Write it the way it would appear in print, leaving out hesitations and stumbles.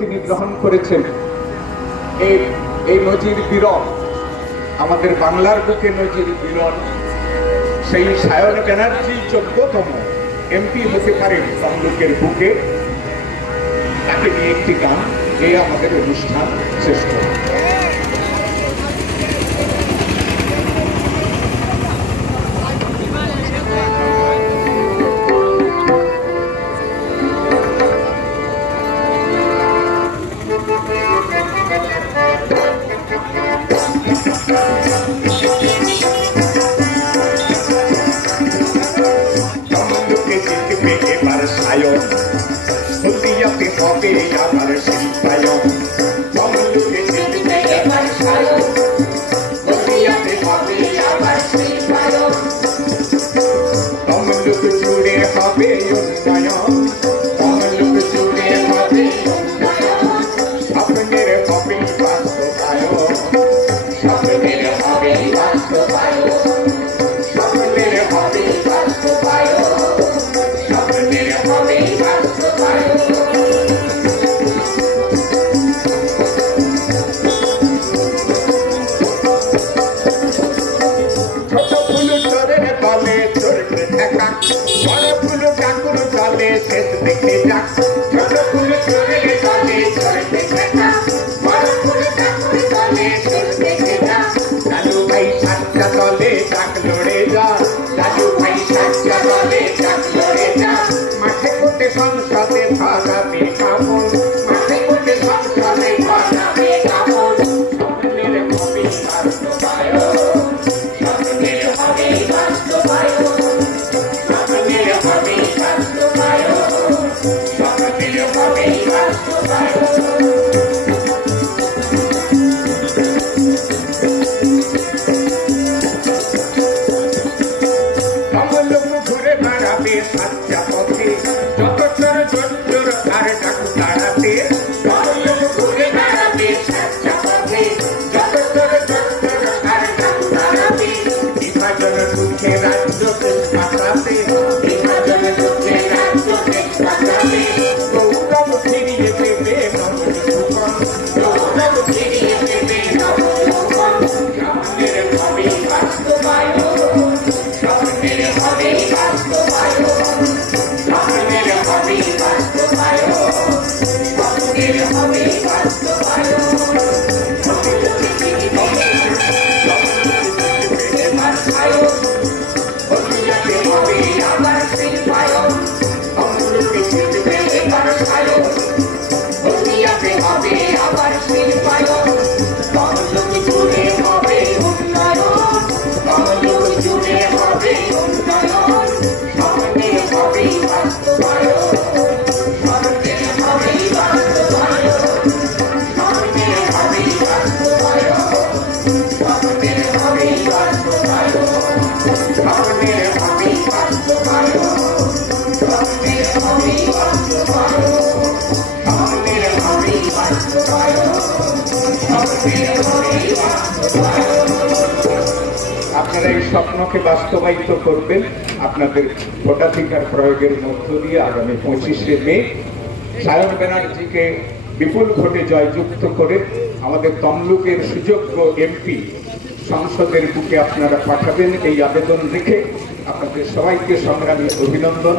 তিনি গ্রহণ করেছেন। এই নজির বিরল, আমাদের বাংলার বুকে নজির বিরল। সেই সায়ন ব্যানার্জি যোগ্যতম এমপি হতে পারেন তমলুকের বুকে। তাকে নিয়ে একটি গান, এই আমাদের অনুষ্ঠান শেষ করা। হলদিয়াতে হবে আমার শিল্পায়ন, তমলুকে জিতবে এবার সায়ন, হলদিয়াতে হবে আমার শিল্পায়ন, তমলুক জুড়ে হবে উন্নয়ন, তমলুক জুড়ে হবে উন্নয়ন, স্বপ্নের হবে বাস্তবায়ন, স্বপ্নের হবে বাস্তবায়ন, স্বপ্নের হবে বাস্তবায়ন, স্বপ্নের হবে বাস্তবায়ন। ছোট ফুল চরের তলে চড়তে থাকা, বড় ফুল ঠাকুর তলে শেষ দেখে যাক। ছোট ফুল চরের তলে চড়তে থাকা, বড় ফুল ঠাকুর তলে শেষ দেখে যাক। লালু ভাই সাতটা তলে ডাক লড়ে যা, লালু ভাই সাতটা তলে ডাক লড়ে যা। মাঠে কোটে সংসদে ভাগাবে কামড়, মাঠে কোটে সংসদে ভাগাবে কামড়। স্বপ্নের হবে বাস্তবায়ন, স্বপ্নের হবে বাস্তবায়ন, স্বপ্নের হবে বাস্তবায়ন, স্বপ্নের হবে বাস্তবায়ন। তমলুক ঘুরে বেড়াবে সাচ্চা পথে, যত চোর জঞ্জুর আর ডাকু তাড়াতে। তমলুক ঘুরে বেড়াবে সাচ্চা পথে, যত চোর জঞ্জুর আর ডাকু তাড়াতে। বিভাজন দুঃখে রাজ্যকে পাঠাতে, বিভাজন দুঃখে রাজ্যকে পাঠাতে। গৌরব ফিরিয়ে দেবে নবযুবন, গৌরব ফিরিয়ে দেবে নবযুবন। স্বপ্নের হবে বাস্তবায়ন, স্বপ্নের হবে বাস্তবায়ন, স্বপ্নের হবে বাস্তবায়ন, স্বপ্নের হবে বাস্তবায়ন। তমলুকে জিতবে এবার সায়ন, হলদিয়াতে হবে আবার শিল্পায়ন, তমলুকে জিতবে এবার সায়ন, হলদিয়াতে হবে আবার শিল্পায়ন। তমলুক জুড়ে হবে উন্নয়ন, তমলুক জুড়ে হবে উন্নয়ন, স্বপ্নের হবে বাস্তবায়ন, স্বপ্নের হবে বাস্তবায়ন, স্বপ্নের হবে বাস্তবায়ন, স্বপ্নের হবে বাস্তবায়ন, স্বপ্নের হবে বাস্তবায়ন, স্বপ্নের হবে বাস্তবায়ন, স্বপ্নের হবে বাস্তবায়ন, স্বপ্নের হবে বাস্তবায়ন। আপনারা এই স্বপ্নকে বাস্তবায়িত করবেন আপনাদের ভোটাধিকার প্রয়োগের মধ্য দিয়ে। আগামী 25শে মে সায়ন ব্যানার্জিকে বিপুল ভোটে জয়যুক্ত করে আমাদের তমলুকের সুযোগ্য এমপি সংসদের বুকে আপনারা পাঠাবেন, এই আবেদন রেখে আপনাদের সবাইকে সংগ্রামী অভিনন্দন।